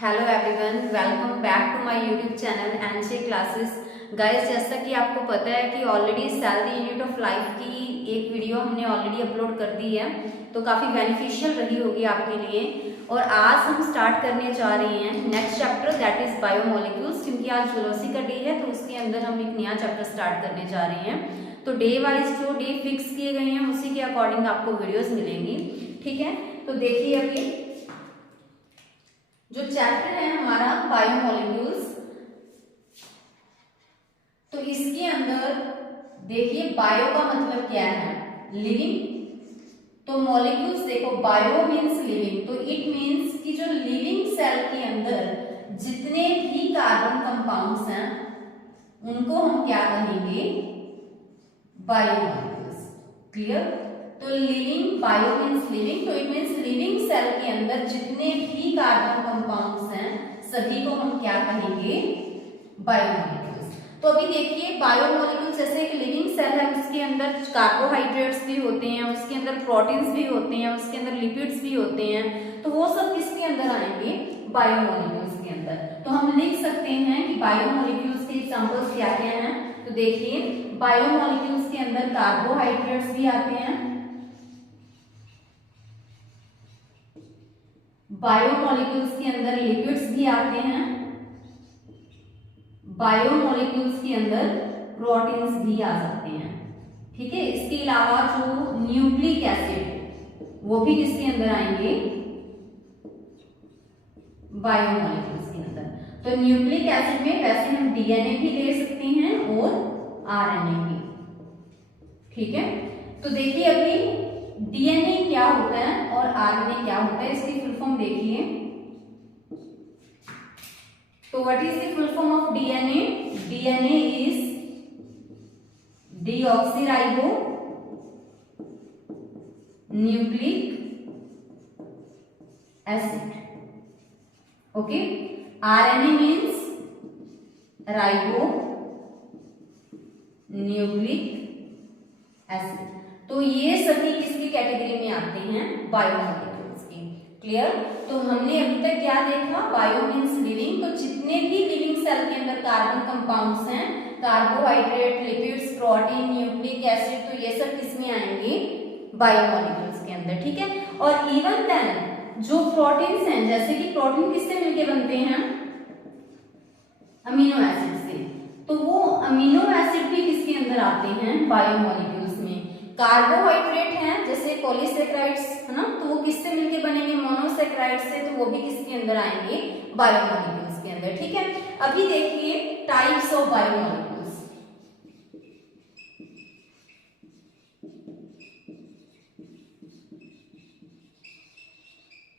Hello everyone, welcome back to my YouTube channel NJ classes. Guys, जैसा कि आपको पता है कि already cell the unit of life की एक वीडियो हमने ऑलरेडी अपलोड कर दी है, तो काफ़ी बेनिफिशियल रही होगी आपके लिए। और आज हम स्टार्ट करने जा रहे हैं next chapter, that is biomolecules. क्योंकि आज जुलॉसी का डे है, तो उसके अंदर हम एक नया चैप्टर स्टार्ट करने जा रहे हैं। तो डे वाइज जो डे फिक्स किए गए हैं उसी के अकॉर्डिंग आपको वीडियोज मिलेंगी, ठीक है। तो देखिए, अभी जो चैप्टर है हमारा बायोमोलिक्यूल्स, तो इसके अंदर देखिए बायो का मतलब क्या है, लिविंग। तो मॉलिक्यूल्स देखो, बायो मीन्स लिविंग, तो इट मीन्स कि जो लिविंग सेल के अंदर जितने भी कार्बन कंपाउंड्स हैं उनको हम क्या कहेंगे, बायोमोलिक्यूल्स। क्लियर। तो लिविंग, बायो मीन्स लिविंग, तो इट मीन्स लिविंग सेल के अंदर जितने भी कार्बन कंपाउंड्स हैं सभी को हम क्या कहेंगे, बायोमोलिक्यूल्स। तो अभी देखिए, बायोमोलिक्यूल्स जैसे एक लिविंग सेल है, उसके अंदर कार्बोहाइड्रेट्स भी होते हैं, उसके अंदर प्रोटीन्स भी होते हैं, उसके अंदर लिपिड्स भी होते हैं। तो वो सब किसके अंदर आएंगे, बायोमोलिक्यूल्स के अंदर। तो हम लिख सकते हैं कि बायोमोलिक्यूल्स के एग्जांपल्स क्या क्या हैं। तो देखिए, बायोमोलिक्यूल्स के अंदर कार्बोहाइड्रेट्स भी आते हैं, बायोमोलिक्यूल्स के अंदर लिपिड्स भी आते हैं, बायोमोलिक्यूल्स के अंदर प्रोटीन्स भी आ सकते हैं, ठीक है। इसके अलावा जो न्यूक्लिक एसिड वो भी किसके अंदर आएंगे, बायोमोलिक्यूल्स के अंदर। तो न्यूक्लिक एसिड में वैसे हम डीएनए भी ले सकते हैं और आरएनए भी, ठीक है। तो देखिए, अभी डीएनए क्या होता है और आरएनए क्या होता है, इसकी फुल फॉर्म देखिए। तो what is the full form of DNA? DNA is deoxyribo nucleic acid, okay. RNA means ribo nucleic acid. तो ये सभी किसकी कैटेगरी में आते हैं, बायोमोलिक्यूल्स की। क्लियर। तो हमने अभी तक क्या देखा, बायो मीन्स लिविंग, तो जितने भी लिविंग सेल के अंदर कार्बन कंपाउंड्स हैं, carbohydrate, lipids, protein, nucleic acid, तो ये सब किसमें आएंगे, बायोमोलिक्यूल्स के अंदर, ठीक है। और इवन देन जो प्रोटीन्स हैं, जैसे कि प्रोटीन किससे मिलके बनते हैं, अमीनो एसिड से, तो वो अमीनो एसिड भी किसके अंदर आते हैं, बायोमोलिक्यूल्स में। कार्बोहाइड्रेट हैं जैसे पॉलीसेकेराइड्स, है ना, तो वो किससे मिलके बनेंगे, मोनोसेकेराइड से, तो वो भी किसके अंदर आएंगे, बायोमोलिक्यूल्स के अंदर, ठीक है। अभी देखिए टाइप्स ऑफ बायोमोलिक्यूल्स।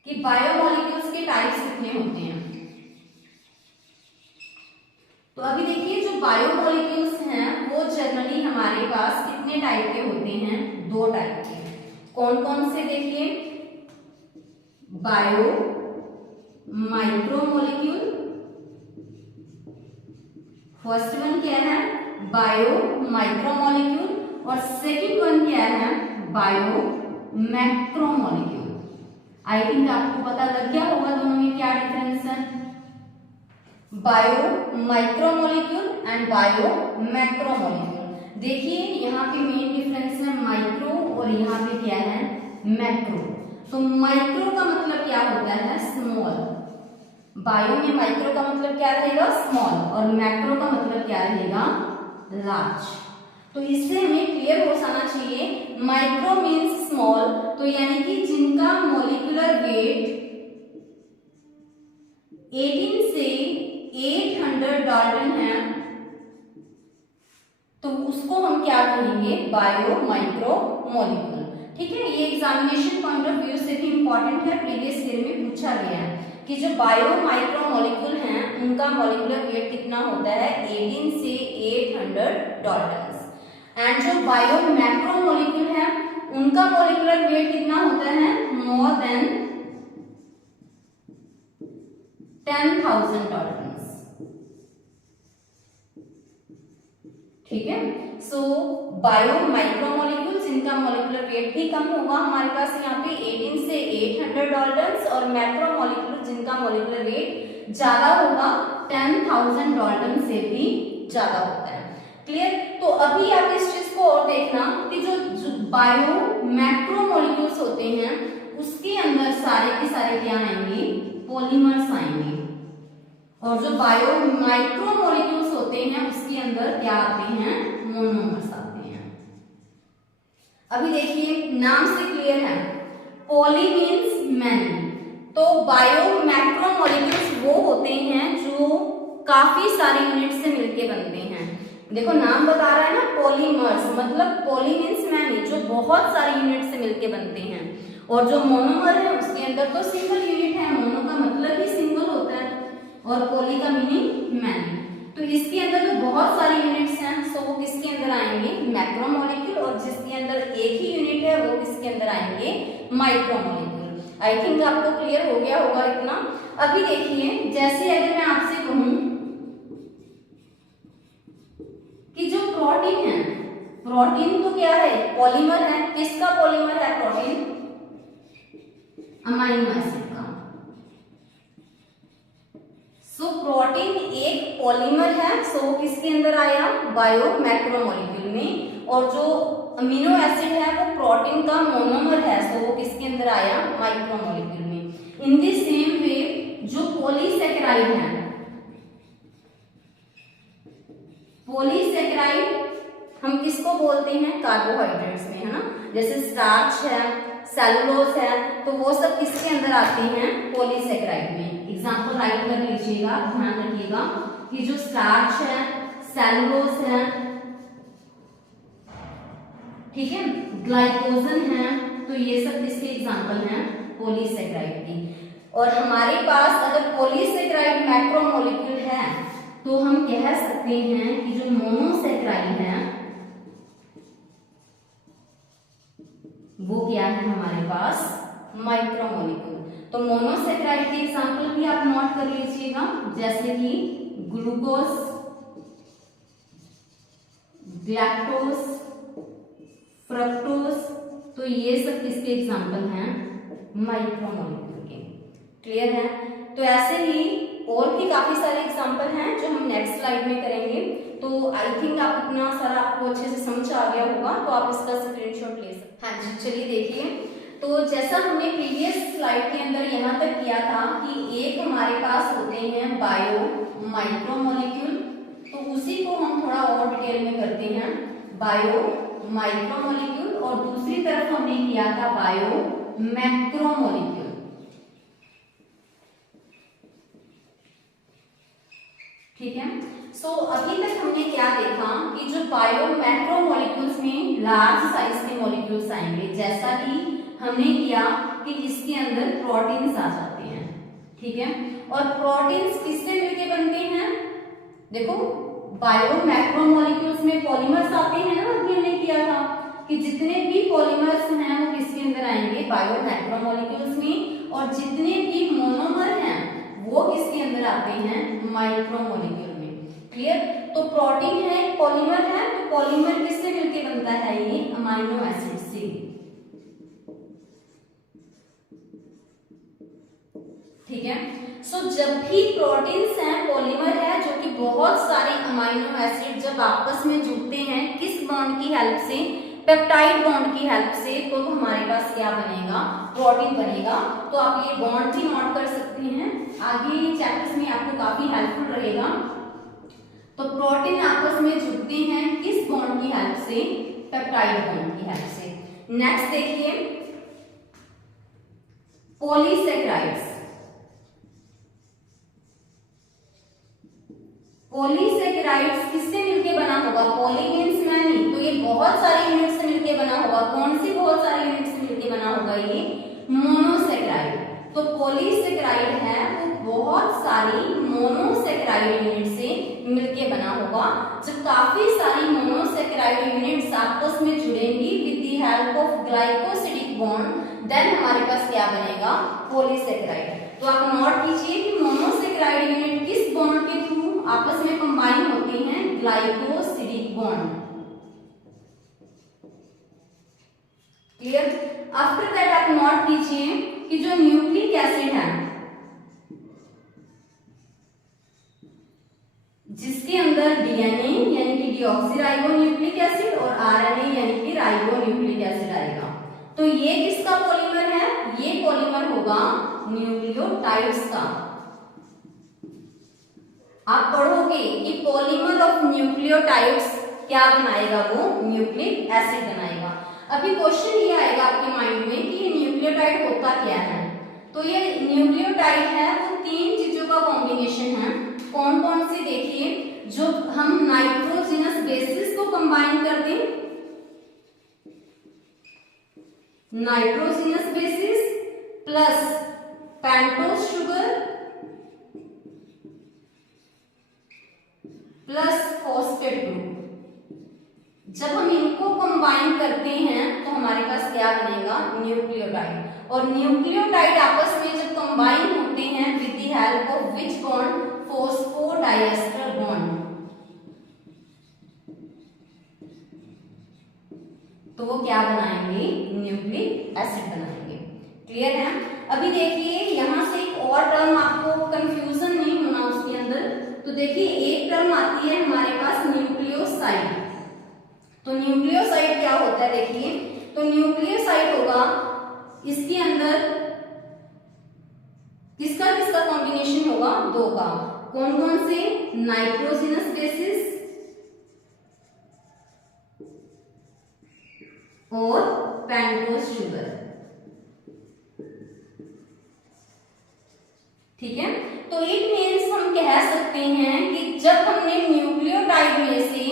कि बायोमोलिक्यूल्स के टाइप्स कितने होते हैं। तो अभी देखिए, जो बायोमोलिक्यूल्स हैं वो जनरली हमारे पास कितने टाइप के होते हैं, दो टाइप के। कौन कौन से, देखिए, बायो माइक्रोमोलिक्यूल, फर्स्ट वन क्या है, बायो माइक्रोमोलिक्यूल, और सेकंड वन क्या है, बायो मैक्रोमोलिक्यूल। आई थिंक आपको पता लग गया होगा दोनों में क्या डिफरेंस है, bio micromolecule and bio macromolecule. देखिए, यहाँ पे मेन डिफरेंस है माइक्रो, और यहाँ पे क्या है, मैक्रो। तो माइक्रो का मतलब क्या होता है, स्मॉल। बायो में माइक्रो का मतलब क्या रहेगा, स्मॉल, और मैक्रो का मतलब क्या रहेगा, लार्ज। तो इससे हमें क्लियर हो जाना चाहिए, माइक्रो मीन्स स्मॉल, तो यानी कि जिनका मोलिकुलर वेट 18 से 800 डाल्टन है, तो उसको हम क्या कहेंगे, बायो माइक्रोमोलिक्यूल, ठीक है। ये एग्जामिनेशन पॉइंट ऑफ व्यू से भी इंपॉर्टेंट है, प्रीवियस ईयर में पूछा गया है कि जो बायो माइक्रोमोलिक्यूल हैं उनका मोलिकुलर वेट कितना होता है, 18 से 800 डाल्टन। एंड जो बायो मैक्रोमोलिक्यूल है उनका मोलिकुलर वेट कितना होता है, मोर देन 10,000 डाल्टन, ठीक है। सो बायो माइक्रोमोलिक्यूल्स, इनका मॉलिक्यूलर वेट भी कम होगा हमारे पास यहाँ पे 18 से 800 डाल्टन्स, और मैक्रोमोलिक्यूल्स जिनका मॉलिक्यूलर वेट ज्यादा होगा 10,000 डाल्टन से भी ज्यादा होता है। क्लियर? तो अभी आप इस चीज को और देखना कि जो बायो मैक्रोमोलिक्यूल्स होते हैं उसके अंदर सारे के सारे क्या आएंगे, पॉलीमर्स आएंगे, और जो बायो माइक्रोमोलिक्यूल्स होते हैं उसके अंदर क्या आते हैं, मोनोमर्स आते हैं। अभी देखिए नाम से क्लियर है, पॉली मीन्स मैनी, तो बायो मैक्रोमोलिक्यूल्स वो होते हैं जो काफी सारे यूनिट से मिलके बनते हैं। देखो नाम बता रहा है ना पॉलीमर्स, मतलब पॉली मीन्स मैनी, जो बहुत सारे यूनिट से मिलके बनते हैं, और जो मोनोमर है उसके अंदर तो सिंगल यूनिट है, मोनो का मतलब ही सिंगल होता है और पॉली का मीनिंग मैनी, तो इसके अंदर तो बहुत सारे यूनिट्स हैं, सो वो किसके अंदर आएंगे, मैक्रोमोलिक्यूल, और जिसके अंदर एक ही यूनिट है वो किसके अंदर आएंगे, माइक्रोमोलिक्यूल। आई थिंक आपको क्लियर हो गया होगा इतना। अभी देखिए जैसे अगर मैं आपसे कहूं कि जो प्रोटीन है, प्रोटीन तो क्या है, पॉलीमर है, किसका पॉलीमर है प्रोटीन, अमाइनो एसिड का। सो प्रोटीन एक पॉलीमर है, सो किसके अंदर आया, बायो मैक्रोमोलिक्यूल में, और जो अमीनो एसिड है वो प्रोटीन का मोनोमर है, सो वो किसके अंदर आया, माइक्रोमोलिक्यूल में। इन द सेम वे जो पॉलीसेकेराइड है, पॉलीसेकेराइड हम किसको बोलते हैं, कार्बोहाइड्रेट्स में, है ना, जैसे स्टार्च है, सेलुलोज है, तो वो सब किसके अंदर आते हैं, पॉलीसेकेराइड में। एग्जांपल राइट कर लीजिएगा, ध्यान रखिएगा कि जो स्टार्च है, सेलुलोज है, ठीक है, ग्लाइकोजन है, तो ये सब किसके एग्जांपल हैं, पॉलीसेकेराइड की। और हमारे पास अगर पॉलीसेकेराइड मैक्रोमोलिक्यूल है तो हम कह सकते हैं कि जो मोनोसेकेराइड है वो क्या है हमारे पास, माइक्रोमोलिक्यूल। तो मोनोसेकेराइड के एग्जांपल भी आप नोट कर लीजिएगा, जैसे कि ग्लूकोज, लैक्टोज, फ्रक्टोज, तो ये सब किसके एग्जांपल हैं, माइक्रोमोलिक्यूल के। क्लियर है? तो ऐसे ही और भी काफी सारे एग्जांपल हैं जो हम नेक्स्ट स्लाइड में करेंगे। तो आई थिंक आप इतना सारा आपको अच्छे से समझ आ गया होगा, तो आप इसका स्क्रीनशॉट ले सकते हैं। हाँ जी, चलिए देखिए, तो जैसा हमने प्रीवियस स्लाइड के अंदर यहाँ तक किया था कि एक हमारे पास होते हैं बायो माइक्रोमोलिक्यूल, तो उसी को हम थोड़ा और डिटेल में करते हैं, बायो माइक्रोमोलिक्यूल, और दूसरी तरफ हमने किया था बायो मैक्रोमोलिक्यूल। ठीक है, सो अभी तक हमने क्या देखा कि जो बायो मैक्रोमोलिक्यूल्स में लार्ज साइज के मॉलिक्यूल्स आएंगे, जैसा कि हमने किया कि इसके अंदर प्रोटीन्स आ जाते हैं। ठीक है, और प्रोटीन्स किससे मिलके बनते हैं, देखो बायो मैक्रोमोलिक्यूल्स में पॉलीमर्स आते हैं ना, अभी हमने किया था कि जितने भी पॉलीमर्स हैं वो किसके अंदर आएंगे, बायो मैक्रोमोलिक्यूल्स में, और जितने भी मोनोमर हैं वो किसके अंदर आते हैं, माइक्रोमोलिक्यूल में। क्लियर? तो प्रोटीन है, पॉलीमर है, तो पॉलीमर किससे मिलके बनता है, ये अमाइनो एसिड से। ठीक है, सो जब भी प्रोटीन्स हैं, पॉलीमर है, जो कि बहुत सारे अमाइनो एसिड जब आपस में जुड़ते हैं, किस बॉन्ड की हेल्प से, पेप्टाइड बॉन्ड की हेल्प से, तो हमारे पास क्या बनेगा, प्रोटीन बनेगा। तो आप ये बॉन्ड भी नोट कर सकते हैं, आगे चैप्टर्स में आपको काफी हेल्पफुल रहेगा। तो प्रोटीन आपस में जुड़ते हैं किस बॉन्ड की हेल्प से, पेप्टाइड बॉन्ड की हेल्प से। नेक्स्ट देखिए पॉलीसेकेराइड्स। पॉलीसेकेराइड्स किससे मिलके बना होगा, पॉली मीन्स मैनी, तो ये बहुत सारे यूनिट से मिलके बना होगा। कौन सी बहुत सारे यूनिट से मिलके बना होगा, ये मोनोसेकेराइड। तो पॉलीसेकेराइड है वो बहुत सारी मोनोसेकेराइड यूनिट से मिलके बना होगा। जब काफी सारी मोनोसेकेराइड यूनिट्स आपस में जुड़ेंगी with the help of glycosidic bond, then हमारे पास क्या बनेगा, पॉलीसेकेराइड। तो आप नोट कीजिए कि मोनोसेकेराइड यूनिट किस बॉन्ड के थ्रू आपस में कंबाइन होते हैं, glycosidic bond. Clear. After that आप नोट कीजिए कि जो न्यूक्लिक एसिड है जिसके अंदर डीएनए यानी कि डीऑक्सीराइबोन्यूक्लिक एसिड और आरएनए यानी कि राइबोन्यूक्लिक एसिड आएगा, तो ये किसका पॉलीमर है? ये पॉलीमर होगा न्यूक्लियोटाइड्स का। आप पढ़ोगे कि पॉलीमर ऑफ न्यूक्लियोटाइड्स क्या बनाएगा? वो न्यूक्लिक एसिड बनाएगा। अभी क्वेश्चन ये आएगा आपके माइंड में कि ये न्यूक्लियोटाइड होता क्या है। तो ये न्यूक्लियोटाइड है वो तीन चीजों का कॉम्बिनेशन है। कौन कौन सी? देखिए, जो हम नाइट्रोजिनस बेसिस को कंबाइन कर दें, nitrogenous basis plus pentose sugar plus phosphate group, जब हम इनको कंबाइन करते हैं तो हमारे पास क्या बनेगा? न्यूक्लियोटाइड। और न्यूक्लियोटाइड आपस में जब कंबाइन होते हैं with the help of which bond? Phosphodiester bond, तो वो क्या बनाएंगे? न्यूक्लिक एसिड बनाएंगे। क्लियर है। अभी देखिए यहां से एक और टर्म, आपको कंफ्यूजन नहीं होना उसके अंदर। तो देखिए एक टर्म आती है हमारे पास न्यूक्लियोसाइड। तो न्यूक्लियोसाइड क्या होता है? देखिए, तो न्यूक्लियोसाइड होगा इसके अंदर किसका किसका कॉम्बिनेशन होगा? दो का। कौन कौन से? नाइट्रोजिनस बेसिस और पेंटोज शुगर। ठीक है। तो इट मीन्स हम कह सकते हैं कि जब हमने न्यूक्लियोटाइड में से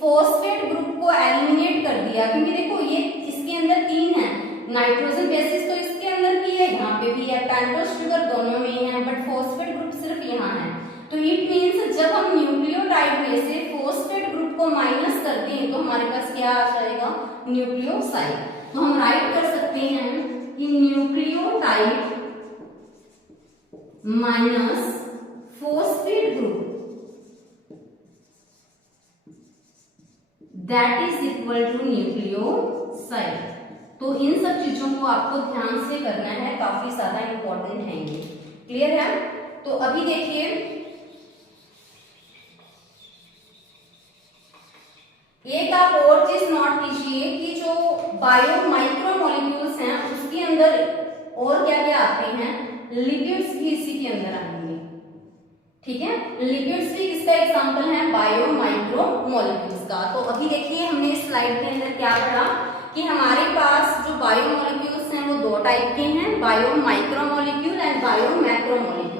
फॉस्फेट ग्रुप को एलिमिनेट कर दिया, क्योंकि देखो ये इसके अंदर तीन है, नाइट्रोजन बेसिस तो इसके अंदर भी है, यहाँ पे भी है, पेंटोज शुगर दोनों में ही है, बट फॉस्फेट ग्रुप सिर्फ यहाँ है। तो इट मीन्स जब हम न्यूक्लियोटाइड में से फॉस्फेट ग्रुप को माइनस करते हैं तो हमारे पास क्या आ जाएगा? न्यूक्लियोसाइड। तो हम राइट कर सकते हैं कि nucleotide minus phosphate group that is equal to nucleoside. तो इन सब चीजों को आपको ध्यान से करना है, काफी ज्यादा इंपॉर्टेंट है ये। क्लियर है। तो अभी देखिए एक आप और चीज नोट कीजिए कि जो बायो माइक्रोमोलिक्यूल्स हैं उसके अंदर और क्या क्या आते हैं? लिपिड्स भी इसी के अंदर आएंगे। ठीक है। लिपिड्स भी किसका एग्जांपल है? बायो माइक्रोमोलिक्यूल्स का। तो अभी देखिए हमने इस स्लाइड के अंदर क्या पढ़ा कि हमारे पास जो बायोमोलिक्यूल्स हैं वो दो टाइप के हैं, bio micromolecule and bio macromolecule.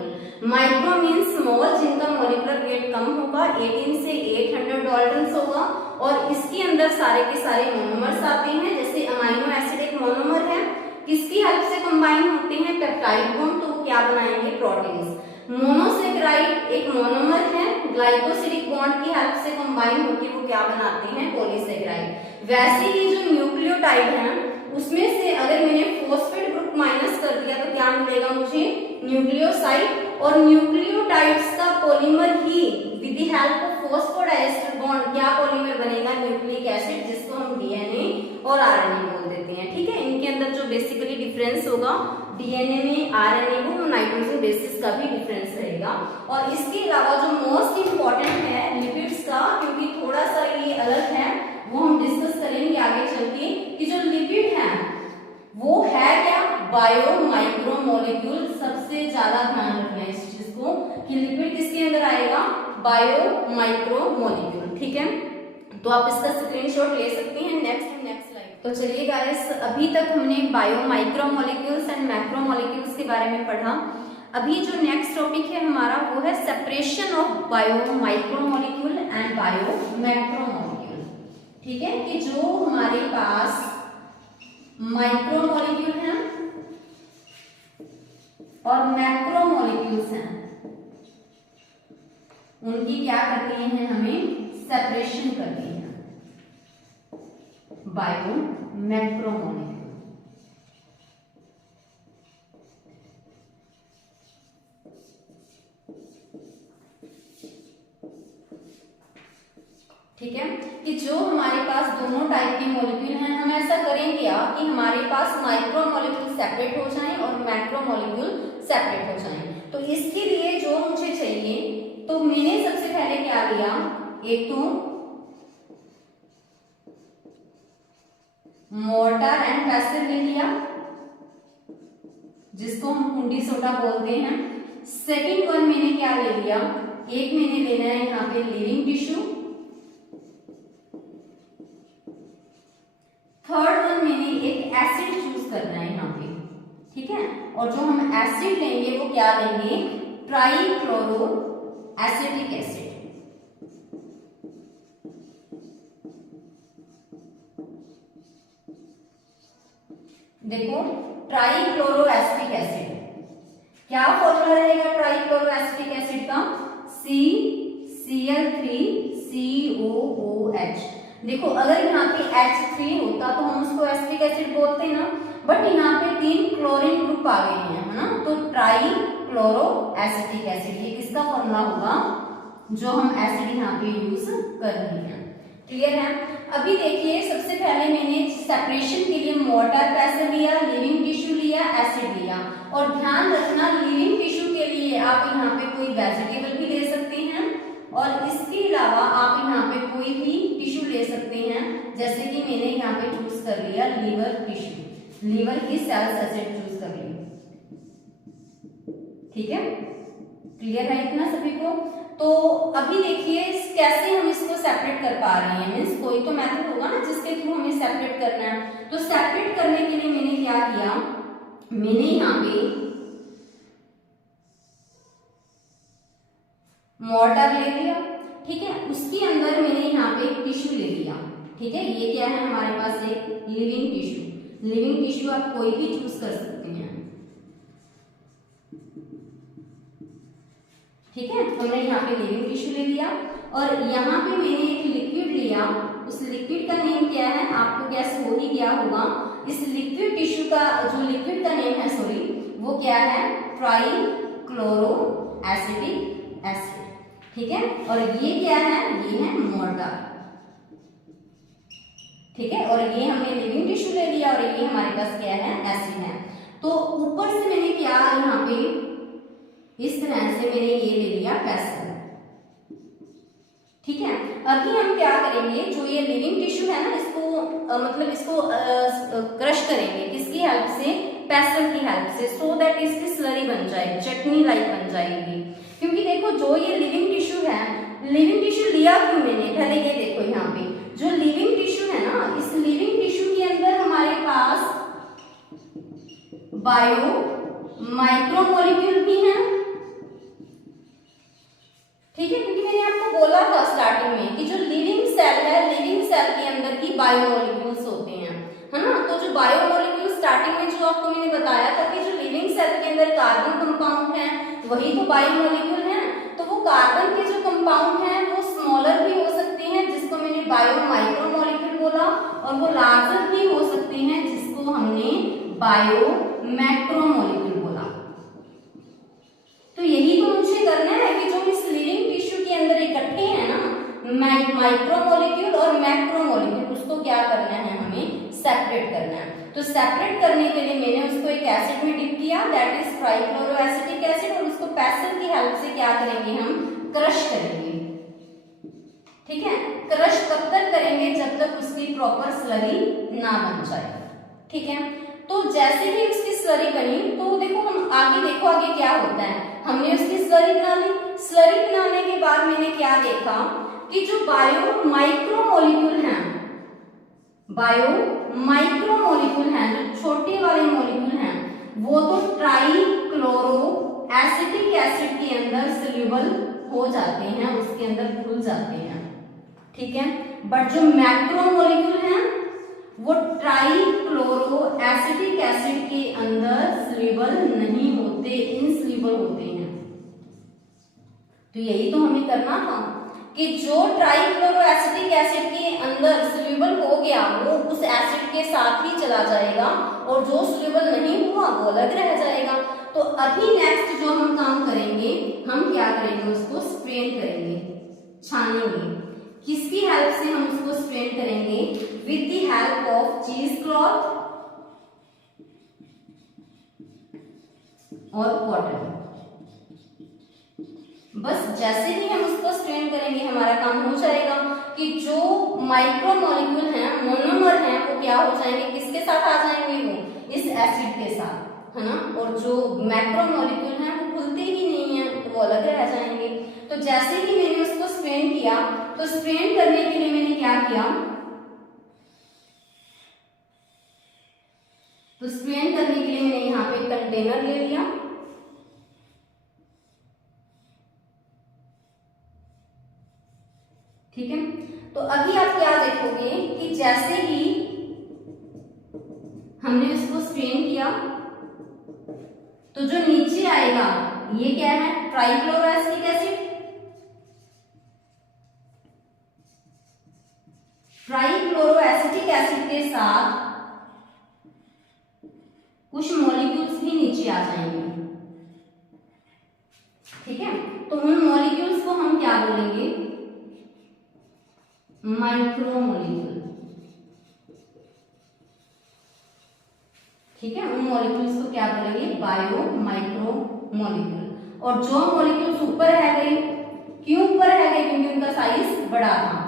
Micro means small, जिनका मॉलिक्यूलर वेट कम होगा, 18 से 800 डाल्टन्स होगा, और इसके अंदर सारे के सारे मोनोमर्स आते हैं। जैसे अमाइनो एसिड एक मोनोमर है, किसकी हेल्प से कंबाइन होते हैं? पेप्टाइड बॉन्ड, तो वो क्या बनाएंगे? प्रोटीन्स। मोनोसेकेराइड एक मोनोमर है, ग्लाइकोसिडिक बॉन्ड की हेल्प से कंबाइन होकर वो क्या बनाते हैं? पॉलीसेकेराइड। वैसे ही जो न्यूक्लियोटाइड है उसमें से अगर मैंने फॉस्फेट ग्रुप माइनस कर दिया तो क्या मिलेगा मुझे? न्यूक्लियोसाइड। और न्यूक्लियोटाइड्स का polymer he with the help of phosphodiester bond क्या पॉलीमर बनेगा? न्यूक्लिक एसिड, जिसको हम डीएनए और आरएनए बोल देते हैं। ठीक है। इनके अंदर जो बेसिकली डिफरेंस होगा डीएनए में, आरएनए में, वो नाइट्रोजन बेसिस का भी डिफरेंस रहेगा। और इसके अलावा जो मोस्ट इंपॉर्टेंट है लिपिड्स का, क्योंकि थोड़ा सा ये अलग है, वो हम डिस्कस करेंगे आगे चल के कि जो लिपिड है वो है क्या? Bio micromolecule. सबसे ज्यादा ध्यान रखना है इस चीज को कि लिपिड किसके अंदर आएगा? Bio micromolecule. ठीक है। तो आप इसका स्क्रीनशॉट ले सकते हैं। Next slide. तो चलिए गाइस, अभी तक हमने बायो माइक्रोमोलिक्यूल्स एंड मैक्रोमोलिक्यूल्स के बारे में पढ़ा। अभी जो नेक्स्ट टॉपिक है हमारा वो है separation of bio micromolecule and bio macromolecule. ठीक है। कि जो हमारे पास माइक्रोमोलिक्यूल हैं और मैक्रोमोलिक्यूल्स हैं, उनकी क्या करती हैं? हमें सेपरेशन करती है बायो मैक्रोमोलिक्यूल। ठीक है। कि जो हमारे पास दोनों टाइप के मॉलिक्यूल हैं, हम ऐसा करें क्या कि हमारे पास माइक्रो मॉलिक्यूल सेपरेट हो जाएं और मैक्रो मॉलिक्यूल सेपरेट हो जाएं। तो इसके लिए जो मुझे चाहिए, तो मैंने सबसे पहले क्या लिया, एक तो मोर्टार एंड पेसिल ले लिया, जिसको हम कुंडी सोडा बोलते हैं। सेकंड वन मैंने क्या ले लिया, एक मैंने लेना है यहाँ पे लिविंग टिश्यू। थर्ड वन मैंने एक एसिड चूज करना है यहाँ पे, ठीक है। और जो हम एसिड लेंगे वो क्या लेंगे, ट्राइक्लोरो एसिटिक एसिड। देखो ट्राइक्लोरो एसिटिक एसिड, क्या फॉर्मूला रहेगा ट्राइक्लोरो एसिटिक एसिड का, CCl3COOH। देखो अगर यहाँ पे H3 होता तो हम उसको एसिटिक एसिड बोलते हैं ना, बट यहाँ पे 3 क्लोरीन ग्रुप आ गए हैं, है ना, तो ट्राइक्लोरो एसिटिक एसिड, ये किसका फॉर्मूला होगा जो हम एसिड यहाँ पे यूज कर रहे हैं। क्लियर है। अभी देखिए सबसे पहले मैंने सेपरेशन के लिए मोर्टार पेसिल लिया, लिविंग टिश्यू लिया, एसिड लिया। और ध्यान रखना लिविंग टिश्यू के लिए आप यहाँ पे कोई वेजिटेबल भी ले सकते हैं, और इसके अलावा आप यहाँ पे कोई भी टिश्यू ले सकते हैं, जैसे कि मैंने यहाँ पे चूज कर लिया लीवर टिश्यू, लीवर की सेल्स एसिड चूज कर ली। ठीक है, क्लियर है इतना सभी को। तो अभी देखिए कैसे हम इसको सेपरेट कर पा रहे हैं, मीन्स कोई तो मेथड होगा ना जिसके थ्रू हमें सेपरेट करना है। तो सेपरेट करने के लिए मैंने क्या किया, मैंने यहाँ पे मोर्टार ले लिया, ठीक है, उसके अंदर मैंने यहाँ पे एक टिश्यू ले लिया, ठीक है। ये क्या है हमारे पास एक लिविंग टिश्यू, लिविंग टिश्यू आप कोई भी चूज कर सकते हैं, ठीक है। हमने यहाँ पे लिविंग टिश्यू ले लिया और यहाँ पे मैंने एक लिक्विड लिया, उस लिक्विड का नेम क्या है आपको गैस हो ही गया होगा। इस लिक्विड टिश्यू का जो लिक्विड का नेम है सॉरी वो क्या है, ट्राइक्लोरो एसिटिक एसिड, ठीक है। और ये क्या है, ये है मोर्टार, ठीक है। और ये हमने लिविंग टिश्यू ले लिया और ये हमारे पास क्या है, एसिड है। तो ऊपर से मैंने क्या यहाँ पे इस तरह से मैंने ये ले लिया पेसिल, ठीक है। अभी हम क्या करेंगे, जो ये लिविंग टिश्यू है ना इसको मतलब इसको क्रश करेंगे, किसकी हेल्प से, पेसिल की हेल्प से, सो दैट इसकी स्लरी बन जाए, चटनी लाइक बन जाएगी। क्योंकि देखो जो ये लिविंग टिश्यू है, लिविंग टिश्यू लिया क्यों मैंने, पहले ये देखो यहाँ पे जो लिविंग टिश्यू है ना, इस लिविंग टिश्यू के अंदर हमारे पास बायो माइक्रोमोलिक्यूल भी हैं, ठीक है। क्योंकि मैंने आपको बोला था स्टार्टिंग में कि जो लिविंग सेल है, लिविंग सेल के अंदर ही बायोमोलिक्यूल्स होते हैं, है ना। तो जो बायोमोलिक्यूल स्टार्टिंग में जो आपको मैंने बताया था कि जो लिविंग सेल के अंदर कार्बन कंपाउंड है वही तो बायोमोलिक्यूल है। तो वो कार्बन के जो कंपाउंड हैं वो स्मॉलर भी हो सकते हैं, जिसको मैंने बायो माइक्रोमोलिक्यूल बोला, और वो लार्जर भी हो सकते हैं, जिसको हमने बायो मैक्रोमोलिक्यूल बोला। तो यही तो मुझे करना है कि जो इस लिविंग टिश्यू के अंदर इकट्ठे हैं ना माइक्रोमोलिक्यूल और मैक्रोमोलिक्यूल, उसको क्या करना है, हमें सेपरेट करना है। तो सेपरेट करने के लिए मैंने उसको एक एसिड में डिप किया, that is trichloro acetic acid, और उसको पेसिल की हेल्प से क्या करेंगे, हम क्रश करेंगे, ठीक है। क्रश कब तक करेंगे, जब तक उसकी प्रॉपर स्लरी ना बन जाए, ठीक है। तो जैसे ही उसकी स्लरी बनी तो देखो हम आगे देखो आगे क्या होता है, हमने उसकी स्लरी बना ली। स्लरी बनाने के बाद मैंने क्या देखा कि जो बायो माइक्रोमोलिक्यूल हैं, बायो माइक्रोमोलिक्यूल हैं, जो छोटे वाले मोलिक्यूल हैं, वो तो ट्राइक्लोरो एसिटिक एसिड के अंदर सोल्यूबल हो जाते हैं, उसके अंदर घुल जाते हैं, ठीक है। बट जो मैक्रोमोलिक्यूल हैं वो ट्राइक्लोरो एसिटिक एसिड के अंदर सोल्यूबल नहीं होते, इनसोल्यूबल होते हैं। तो यही तो हमें करना था कि जो ट्राइक्लोरो एसिटिक एसिड के अंदर सोल्यूबल हो गया वो उस एसिड के साथ ही चला जाएगा, और जो सोल्यूबल नहीं हुआ वो अलग रह जाएगा। तो अभी नेक्स्ट जो हम काम करेंगे, हम क्या करेंगे, उसको स्ट्रेन करेंगे, छानेंगे। किसकी हेल्प से हम उसको स्ट्रेन करेंगे? विद द हेल्प ऑफ चीज क्लॉथ और कॉटन। बस जैसे ही हम उसको स्ट्रेन करेंगे हमारा काम हो जाएगा कि जो माइक्रो मॉलिक्यूल हैं, मोनोमर हैं, वो क्या हो जाएंगे, किसके साथ आ जाएंगे? वो इस एसिड के साथ, है ना। और जो मैक्रो मॉलिक्यूल हैं वो खुलते ही नहीं है, तो वो अलग रह जाएंगे। तो जैसे ही मैंने उसको स्ट्रेन किया, तो स्ट्रेन करने के लिए मैंने क्या किया? तो स्ट्रेन करने के लिए मैंने यहाँ पे कंटेनर ले लिया, ठीक है। तो अभी आप क्या देखोगे कि जैसे ही हमने इसको स्ट्रेन किया, तो जो नीचे आएगा ये क्या है? Trichloroacetic acid. ट्राइक्लोरोएसिटिक एसिड के साथ कुछ मॉलिक्यूल्स भी नीचे आ जाएंगे, ठीक है। तो उन मॉलिक्यूल्स को हम क्या बोलेंगे? माइक्रोमोलिक्यूल, ठीक है। उन मॉलिक्यूल्स को क्या बोलेंगे? Bio micromolecule. और जो मॉलिक्यूल्स ऊपर रह गए, क्यों ऊपर रह गए? क्योंकि उनका साइज बड़ा था,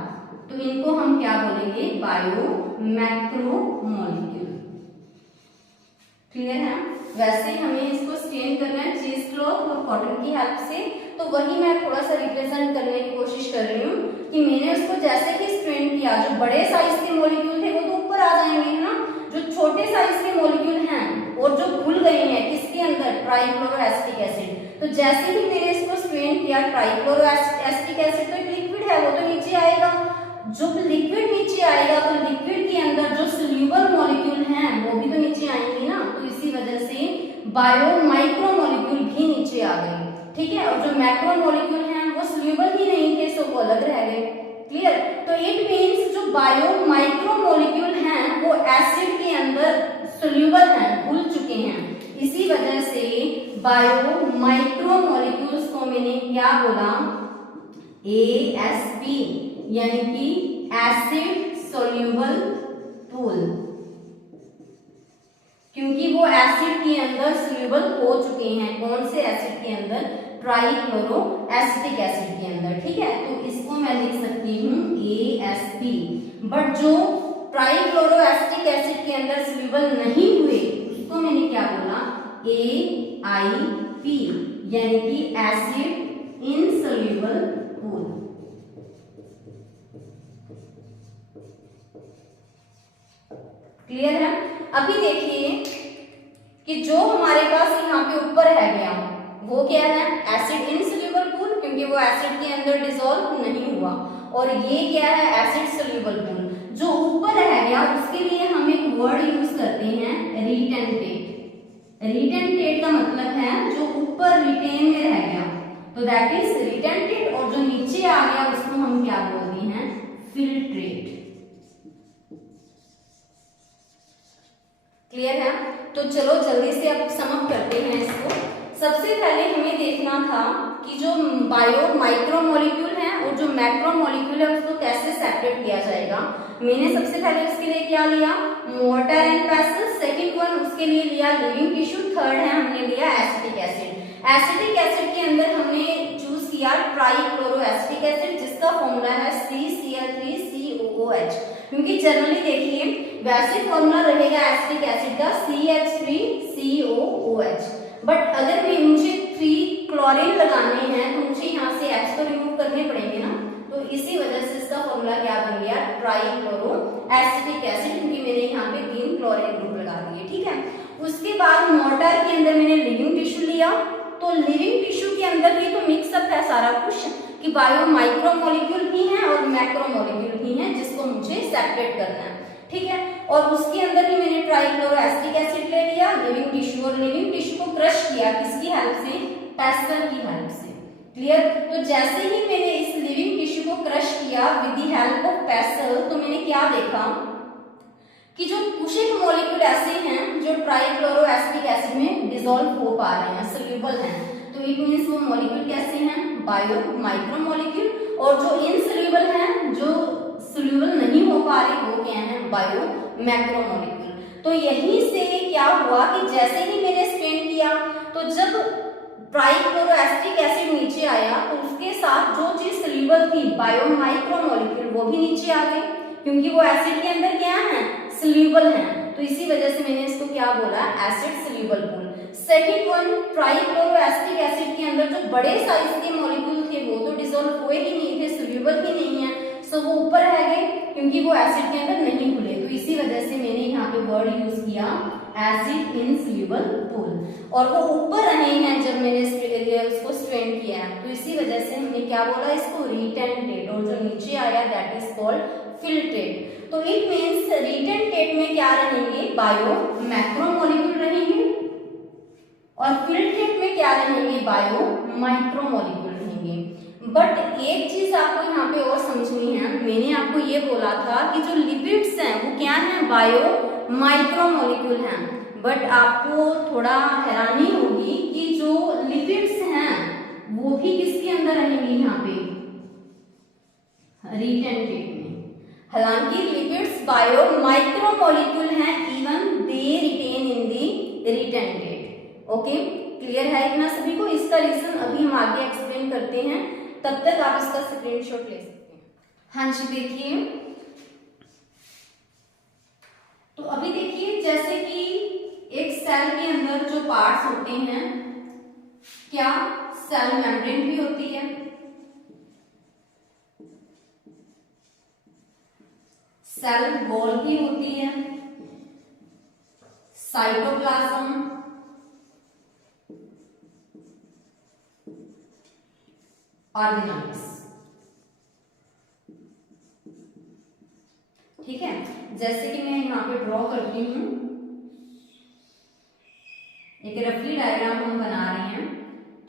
तो इनको हम क्या बोलेंगे? Bio macromolecule. क्लियर है? वैसे हमें इसको स्ट्रेन करना है चीज क्लॉथ और कॉटन की हेल्प से। तो वही मैं थोड़ा सा रिप्रेजेंट करने की कोशिश कर रही हूँ कि मैंने उसको जैसे ही स्ट्रेन किया, जो बड़े साइज के मॉलिक्यूल थे वो तो ऊपर आ जाएंगे, है ना। जो छोटे साइज के मॉलिक्यूल हैं और जो घुल गए हैं किसके अंदर? Trichloroacetic acid. तो जैसे ही मैंने इसको स्ट्रेन किया, ट्राइक्लोरोएसिटिक एसिड तो एक लिक्विड है, वो तो नीचे आएगा। जो लिक्विड नीचे आएगा, तो लिक्विड के अंदर जो सोल्यूबल मॉलिक्यूल हैं वो भी तो नीचे आएंगे ना। तो इसी वजह से बायो माइक्रो मॉलिक्यूल भी नीचे आ गए, ठीक है। और जो मैक्रो मॉलिक्यूल हैं वो सोल्यूबल ही नहीं थे, सो वो अलग रह गए। क्लियर? तो इट मींस जो बायो माइक्रो मॉलिक्यूल हैं वो एसिड के अंदर सोल्यूबल हैं, घुल चुके हैं। इसी वजह से बायो माइक्रो मॉलिक्यूल्स को मैंने क्या बोला? ASP, यानी कि एसिड सोल्यूबल पूल, क्योंकि वो एसिड के अंदर सोल्यूबल हो चुके हैं। कौन से एसिड के अंदर? ट्राइक्लोरोएसिटिक एसिड के अंदर, ठीक है। तो इसको मैं लिख सकती हूँ ASP। बट जो ट्राइक्लोरोएसिटिक एसिड के अंदर सोल्यूबल नहीं हुए उसको मैंने क्या बोला? AIP, यानी कि एसिड इनसोल्यूबल पूल। क्लियर है? अभी देखिए कि जो हमारे पास यहाँ पे ऊपर रह गया वो क्या है? एसिड इनसोल्यूबल पूल, क्योंकि वो एसिड के अंदर डिसॉल्व नहीं हुआ। और ये क्या है? Acid soluble pool. जो ऊपर रह गया उसके लिए हम एक वर्ड यूज करते हैं, रिटेंटेट। रिटेंटेट का मतलब है जो ऊपर रिटेन में रह गया, तो दैट इज रिटेंटेट। और जो नीचे आ गया उसको हम क्या बोलते हैं? फिल्ट्रेट। क्लियर है? तो चलो जल्दी से अब समअप करते हैं इसको। सबसे पहले हमें देखना था कि जो बायो माइक्रो मॉलिक्यूल है और जो मैक्रो मॉलिक्यूल है उसको कैसे सेपरेट किया जाएगा। मैंने सबसे पहले उसके लिए क्या लिया? Mortar and पेसल। सेकंड वन उसके लिए लिया लिविंग टिश्यू। थर्ड है हमने लिया एसिटिक एसिड। एसिटिक एसिड के अंदर हमने चूज किया ट्राइक्लोरोएसिटिक एसिड, जिसका फॉर्मूला है CCl3COOH। क्योंकि जनरली देखिए वैसे फॉर्मूला रहेगा एसिटिक एसिड का CH3COOH, बट अगर मुझे 3 क्लोरीन लगाने हैं तो मुझे यहाँ से H तो रिमूव करने पड़ेंगे ना। तो इसी वजह से इसका फॉर्मूला क्या बन गया? ट्राइक्लोरोएसिटिक एसिड, क्योंकि मैंने यहाँ पे 3 क्लोरीन ग्रुप लगा दिए, ठीक है। उसके बाद मोर्टार के अंदर मैंने लिविंग टिश्यू लिया। तो लिविंग टिश्यू के अंदर ये तो मिक्सअप है सारा कुछ कि बायो माइक्रो मॉलिक्यूल भी हैं और मैक्रो मॉलिक्यूल भी हैं, जिसको मुझे सेपरेट करना है, ठीक है। और उसके अंदर ही मैंने ट्राइक्लोरोएसिटिक एसिड ले लिया, लिविंग टिश्यू, और लिविंग टिश्यू को क्रश किया किसकी हेल्प से? पेसल की हेल्प से। क्लियर? तो जैसे ही मैंने इस लिविंग टिश्यू को क्रश किया विद द हेल्प ऑफ पेसल, तो मैंने क्या देखा कि जो कुछ एक मॉलिक्यूल ऐसे हैं जो ट्राइक्लोरोएसिटिक एसिड में डिसॉल्व हो पा रहे हैं, सोल्यूबल हैं। तो इट मींस वो मॉलिक्यूल कैसे हैं? Bio micro molecule. और जो इनसोल्यूबल हैं, जो सोल्यूबल नहीं हो पा रहे, वो क्या है, बायो मैक्रोमोलिक्यूल। तो यहीं से क्या हुआ कि जैसे ही मैंने स्ट्रेन किया तो जब ट्राइक्लोरोएसिटिक एसिड नीचे आया तो उसके साथ जो चीज सोल्यूबल थी, बायो माइक्रोमोलिक्यूल, वो भी नीचे आ गई, क्योंकि वो एसिड के अंदर क्या है, सोल्यूबल है। तो इसी वजह से मैंने इसको क्या बोला, acid soluble pool. Second one, trichloroacetic acid के अंदर जो बड़े साइज के मॉलिक्यूल थे वो तो डिसॉल्व हुए ही नहीं थे, सोल्यूबल ही नहीं है, सो वो ऊपर रह गए क्योंकि वो एसिड के अंदर नहीं घुले। तो इसी वजह से मैंने यहाँ पे वर्ड यूज किया एसिड इनसोल्यूबल पूल, और वो ऊपर रहे हैं जब मैंने उसको स्ट्रेन किया है। तो इसी वजह से हमने क्या बोला, इसको रिटेंटेट, और जो नीचे आया दैट इज कॉल्ड फिल्ट्रेट। तो इट मींस रिटेंटेट में क्या रहेंगे, बायो मैक्रोमोलिक्यूल रहेंगे, और फिल्ट्रेट में क्या रहेंगे, बायो माइक्रोमोलिक्यूल रहेंगे। बट एक चीज आपको यहाँ पे और समझनी है, मैंने आपको ये बोला था कि जो लिपिड्स हैं वो क्या है, बायो माइक्रोमोलिक्यूल हैं, बट आपको थोड़ा हैरानी होगी कि जो लिपिड्स हैं वो भी किसके अंदर रहेंगे, यहाँ पे रिटेंटेट में। हालांकि लिपिड्स बायो माइक्रोमोलिक्यूल हैं, even they retain in the retentate. Okay, clear है इतना सभी को? इसका रीजन अभी हम आगे एक्सप्लेन करते हैं, तब तक आप इसका स्क्रीनशॉट ले सकते हैं। हाँ जी, देखिए, तो अभी देखिए जैसे कि एक सेल के अंदर जो पार्ट्स होते हैं, क्या सेल मेम्ब्रेन भी होती है, सेल वॉल भी होती है, साइटोप्लाज्म, ऑर्गेनेल्स। ठीक है, जैसे कि मैं यहाँ पे ड्रॉ करती हूँ, एक रफली डायग्राम हम बना रहे हैं।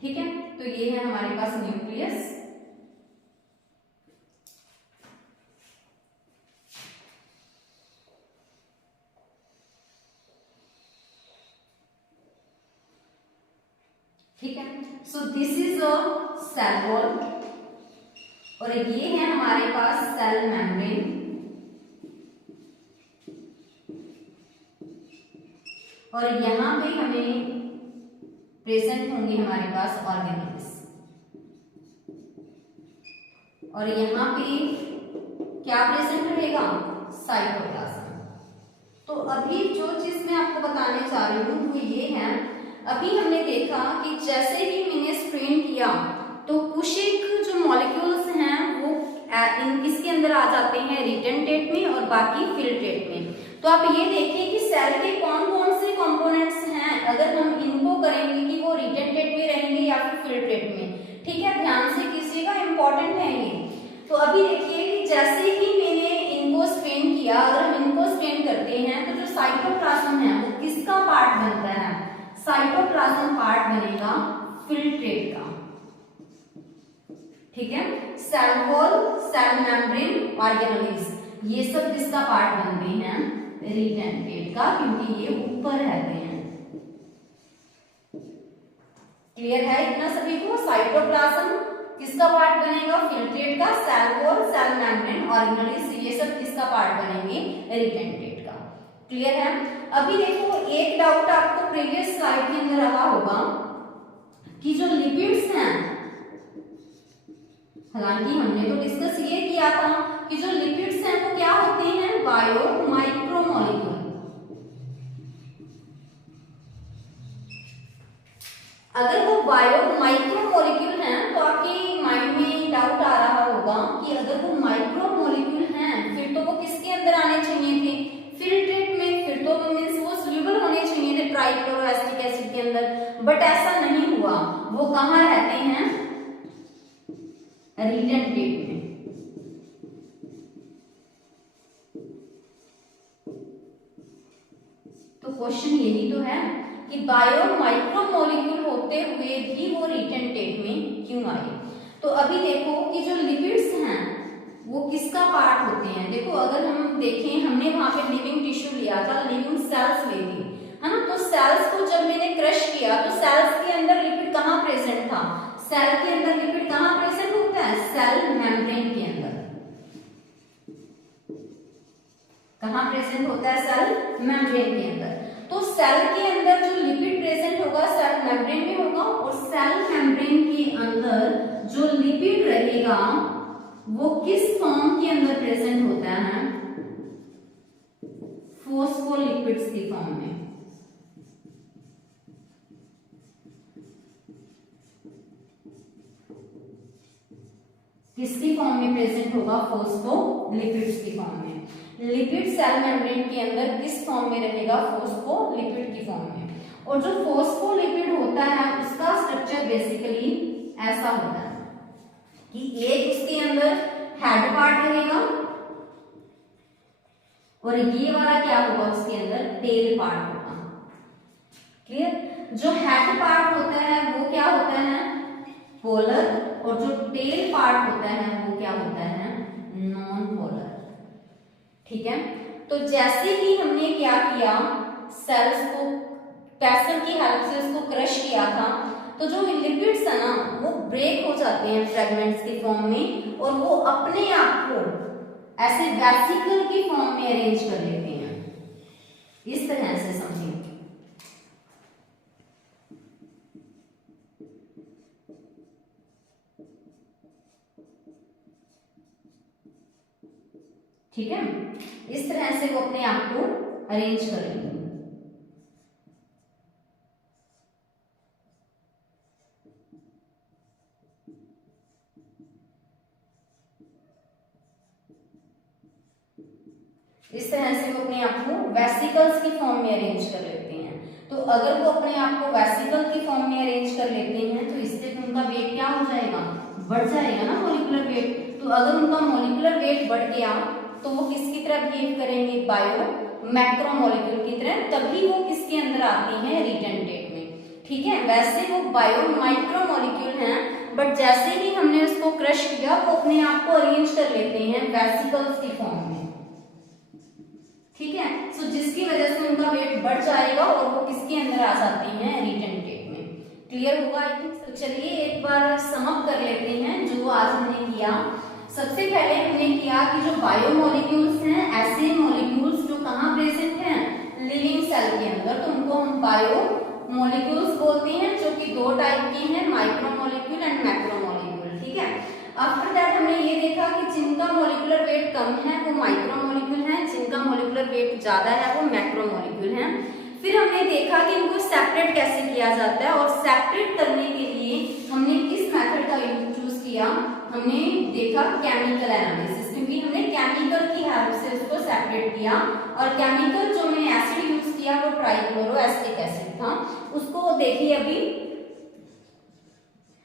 ठीक है, तो ये है हमारे पास न्यूक्लियस, ठीक है, so this is a cell wall, और ये है हमारे पास सेल मेम्ब्रेन, और यहां पे हमें प्रेजेंट होंगे हमारे पास ऑर्गेनेल्स, और यहां पे क्या प्रेजेंट रहेगा, साइटोप्लाज्म। तो अभी जो चीज मैं आपको बताने जा रही हूँ वो ये है, अभी हमने देखा कि जैसे ही मैंने स्ट्रेन किया तो कुछ एक जो मॉलिक्यूल्स हैं वो किसके अंदर आ जाते हैं, रिटेंटेट में, और बाकी फिल्ट्रेट में। तो आप ये देखिए कि सेल के कौन कौन से कंपोनेंट्स हैं, अगर हम इनको करेंगे कि वो रिटेंटेट में रहेंगे या फिर फिल्ट्रेट में। ठीक है, ध्यान से कीजिएगा, इंपॉर्टेंट है ये। तो अभी देखिए कि जैसे ही मैंने इनको स्ट्रेन किया, अगर हम इनको स्ट्रेन करते हैं तो जो साइटोप्लाज्म है वो किसका पार्ट बनता है, साइटोप्लाज्म पार्ट बनेगा फिल्ट्रेट का। ठीक है, cell wall, cell membrane, organelles, ये सब किसका पार्ट बनते हैं, रिटेंटेट का, क्योंकि ये ऊपर रहते हैं। क्लियर है इतना सभी को? साइटोप्लाज्म किसका पार्ट बनेगा, फिल्ट्रेट का, cell wall, cell membrane, organelles, ये सब किसका पार्ट बनेंगे, रिटेंटेट का। क्लियर है? अभी देखो, एक डाउट आपको प्रीवियस स्लाइड के अंदर रहा होगा कि जो लिपिड्स हैं, हालांकि हमने तो डिस्कस ये किया था कि जो लिपिड्स हैं वो क्या होते हैं, बायो माइक्रोमोलिक्यूल। अगर वो बायो माइक्रोमोलिक्यूल हैं तो आपके माइंड में डाउट आ रहा होगा कि अगर वो माइक्रोमोलिक्यूल हैं फिर तो वो किसके अंदर आने चाहिए थे, फिल्ट्रेट में, फिर तो मींस वो सोल्यूबल होने चाहिए थे ट्राइक्लोरोएसिटिक एसिड के अंदर, बट ऐसा नहीं हुआ। वो कहाँ रहते हैं, रिटेंटेट में। तो क्वेश्चन यही तो है कि बायो माइक्रोमोलिक्यूल होते हुए भी वो रिटेंटेट में क्यों आए। तो अभी देखो कि जो लिपिड्स हैं वो किसका पार्ट होते हैं। देखो अगर हम देखें, हमने वहां पे लिविंग टिश्यू लिया था, लिविंग सेल्स ली थी, है ना। तो सेल्स को जब मैंने क्रश किया तो सेल्स के अंदर लिपिड कहाँ प्रेजेंट था, सेल के अंदर लिपिड कहाँ प्रेजेंट होता है, सेल मेम्ब्रेन कहाँ प्रेजेंट होता है? सेल मेम्ब्रेन के अंदर। तो सेल के अंदर जो लिपिड प्रेजेंट होगा सेल मेम्ब्रेन में होगा, और सेल मेम्ब्रेन के अंदर जो लिपिड रहेगा वो किस फॉर्म के अंदर प्रेजेंट होता है? फॉस्फोलिपिड्स की फॉर्म में। किसकी फॉर्म में प्रेजेंट होगा? फॉस्फोलिपिड्स की फॉर्म में। लिपिड सेल मेम्ब्रेन के अंदर किस फॉर्म में रहेगा? फॉस्फोलिपिड की फॉर्म में। और जो फॉस्फोलिपिड होता है उसका स्ट्रक्चर बेसिकली ऐसा होता है कि एक उसके अंदर हेड पार्ट रहेगा और ये वाला क्या होगा? उसके अंदर टेल पार्ट होगा। क्लियर? जो हेड पार्ट होता है वो क्या होता है? पोलर, और जो टेल पार्ट होता है वो क्या होता है? Non polar. ठीक है, तो जैसे ही हमने क्या किया, सेल्स को पैसल की हेल्प से उसको क्रश किया था, तो जो लिपिड्स है ना वो ब्रेक हो जाते हैं फ्रेगमेंट्स की फॉर्म में, और वो अपने आप को ऐसे वेसिकल की फॉर्म में अरेंज कर लेते हैं। इस तरह से समझिए। ठीक है, इस तरह से वो अपने आप को अरेंज कर लेंगे। इस तरह से वो अपने आप को वेसिकल्स की फॉर्म में अरेंज कर लेते हैं। तो अगर वो अपने आप को वेसिकल की फॉर्म में अरेंज कर लेते हैं तो इससे उनका वेट क्या हो जाएगा? बढ़ जाएगा ना, मॉलिक्यूलर वेट। तो अगर उनका मॉलिक्यूलर वेट बढ़ गया तो वो किसकी तरह बिहेव करेंगे? बायो मैक्रोमोलिक्यूल की तरह। तभी वो किसके अंदर आती है? रिटेंटेट में। ठीक है, वैसे वो बायो माइक्रोमोलिक्यूल हैं, बट जैसे ही हमने उसको क्रश किया वो अपने आप को अरेंज कर लेते हैं वेसिकल्स की फॉर्म में। ठीक है, सो जिसकी वजह से उनका वेट बढ़ जाएगा और वो किसके अंदर आ जाती हैं? रिटेंटेट में। क्लियर होगा आई थिंक। तो चलिए एक बार समअप कर लेते हैं जो आज हमने किया। सबसे पहले हमने किया कि जो बायोमोलिक्यूल्स हैं, ऐसे मॉलिक्यूल्स जो कहाँ प्रेजेंट हैं? लिविंग सेल के अंदर, तो उनको हम बायोमोलिक्यूल्स बोलते हैं, जो कि दो टाइप के हैं, माइक्रोमोलिक्यूल एंड मैक्रोमोलिक्यूल। ठीक है, आफ्टर दैट हमने ये देखा कि जिनका मॉलिक्यूलर वेट कम है वो माइक्रोमोलिक्यूल हैं, जिनका मॉलिक्यूलर वेट ज्यादा है वो मैक्रोमोलिक्यूल हैं। फिर हमने देखा कि इनको सेपरेट कैसे किया जाता है, और सेपरेट करने के लिए हमने किस मेथड का यूज किया? हमने देखा केमिकल एनालिसिस, क्योंकि हमने केमिकल की हेल्प से उसको सेपरेट किया। और केमिकल जो मैंने एसिड यूज किया वो ट्राइक्लोरोएसिटिक एसिड था। उसको देखिए, अभी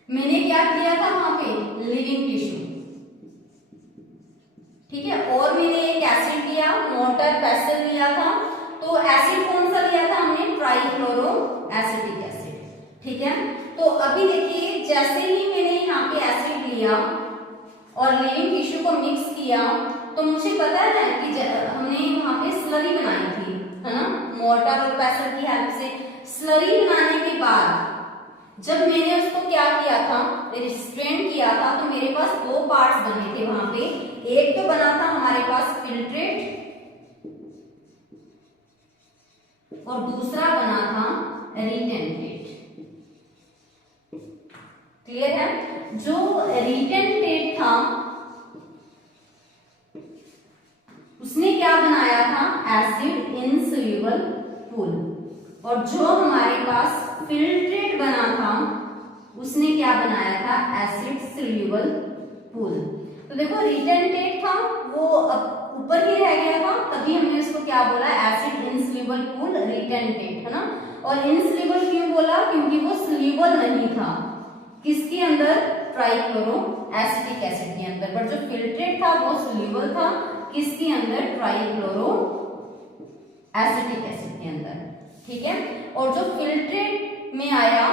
मैंने क्या किया था वहां पे? Living tissue. ठीक है, और मैंने एक एसिड लिया, मोर्टार पेसल लिया था। तो एसिड कौन सा लिया था हमने? Trichloroacetic acid. ठीक है, तो अभी देखिए जैसे ही मैंने यहाँ पे एसिड लिया और लिविंग टिश्यू को मिक्स किया, तो मुझे पता है कि हमने यहाँ पे स्लरी बनाई थी, है ना, मोर्टार और पेसल की हेल्प से। स्लरी बनाने के बाद जब मैंने उसको क्या किया था? स्ट्रेन किया था, तो मेरे पास दो पार्ट्स बने थे वहां पे। एक तो बना था हमारे पास फिल्ट्रेट और दूसरा बना था रिटेंटेट। क्लियर है? जो रिटेंटेट था उसने क्या बनाया था? Acid insoluble pool. और जो हमारे पास फिल्ट्रेट बना था उसने क्या बनाया था? Acid soluble pool. तो देखो रिटेंटेट था वो ऊपर ही रह गया था, तभी हमने उसको क्या बोला? एसिड इनसोल्यूबल पूल रिटेंटेट, है ना। और इनसोल्यूबल क्यों बोला? क्योंकि वो सोल्यूबल नहीं था किसके अंदर? ट्राइक्लोरोएसिटिक एसिड के अंदर। बट जो फिल्ट्रेट था वो सोल्यूबल था किसके अंदर? ट्राइक्लोरोएसिटिक एसिड के अंदर। ठीक है, और जो फिल्ट्रेट में आया,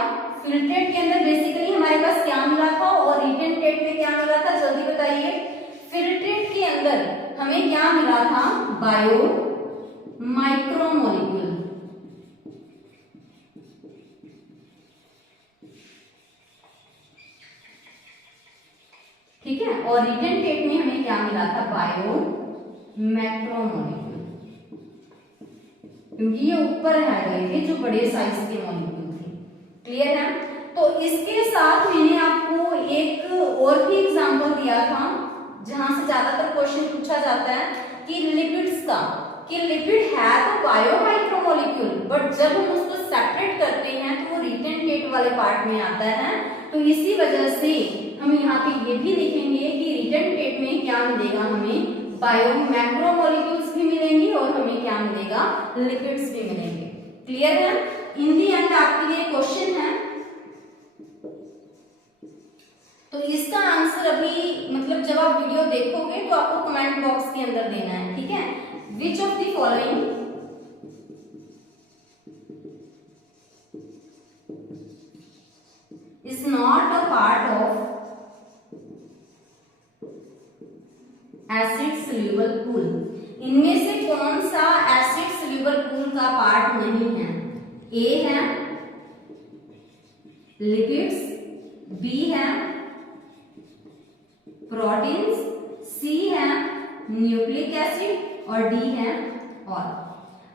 फिल्ट्रेट के अंदर बेसिकली हमारे पास क्या मिला था और रिटेंटेट में क्या मिला था? जल्दी बताइए। फिल्ट्रेट के अंदर हमें क्या मिला था? Bio micromolecule. ठीक है, और रिटेंटेट में हमें क्या मिला था? Bio macromolecule. क्योंकि ये ऊपर रह गए थे जो बड़े साइज के मॉलिक्यूल थे। क्लियर है? तो इसके साथ मैंने आपको एक और भी एग्जांपल दिया था जहां से ज्यादातर क्वेश्चन पूछा जाता है कि लिपिड्स का, कि लिपिड है तो बायो माइक्रोमोलिक्यूल, बट जब हम उसको सेपरेट करते हैं तो वो रिटेंटेट वाले पार्ट में आता है। तो इसी वजह से हम यहाँ पे ये भी लिखेंगे कि रिटेंटेट में क्या मिलेगा, हमें बायो मैक्रोमोलिक्यूल्स भी मिलेंगे और हमें क्या मिलेगा, लिपिड्स भी मिलेंगे। क्लियर है? इन दी एंड आपके लिए क्वेश्चन है, तो इसका आंसर अभी मतलब जब आप वीडियो देखोगे तो आपको कमेंट बॉक्स के अंदर देना है, ठीक है। Which of the following is not a part of acid soluble pool, इनमें से कौन सा एसिड सोल्यूबल पूल का पार्ट नहीं है? ए है लिपिड्स, बी है प्रोटीन्स, सी है न्यूक्लिक एसिड और डी है और।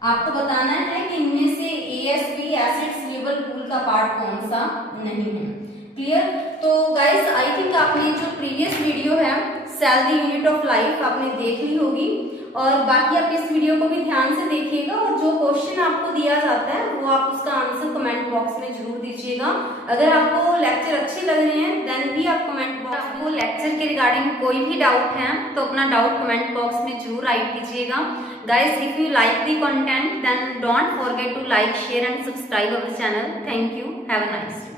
आपको बताना है कि इनमें से ASP एसिड सोल्यूबल पूल का पार्ट कौन सा नहीं है। क्लियर? तो गाइस आई थिंक आपने जो प्रीवियस वीडियो है cell the unit of life आपने देख ली होगी, और बाकी आप इस वीडियो को भी ध्यान से देखिएगा और जो क्वेश्चन आपको दिया जाता है वो आप उसका आंसर कमेंट बॉक्स में जरूर दीजिएगा। अगर आपको लेक्चर अच्छे लग रहे हैं देन भी आप कमेंट बॉक्स, आपको लेक्चर के रिगार्डिंग कोई भी डाउट है तो अपना डाउट कमेंट बॉक्स में जरूर राइट कीजिएगा। Guys if you like the content then don't forget to like, share and subscribe our channel. Thank you, have a nice day.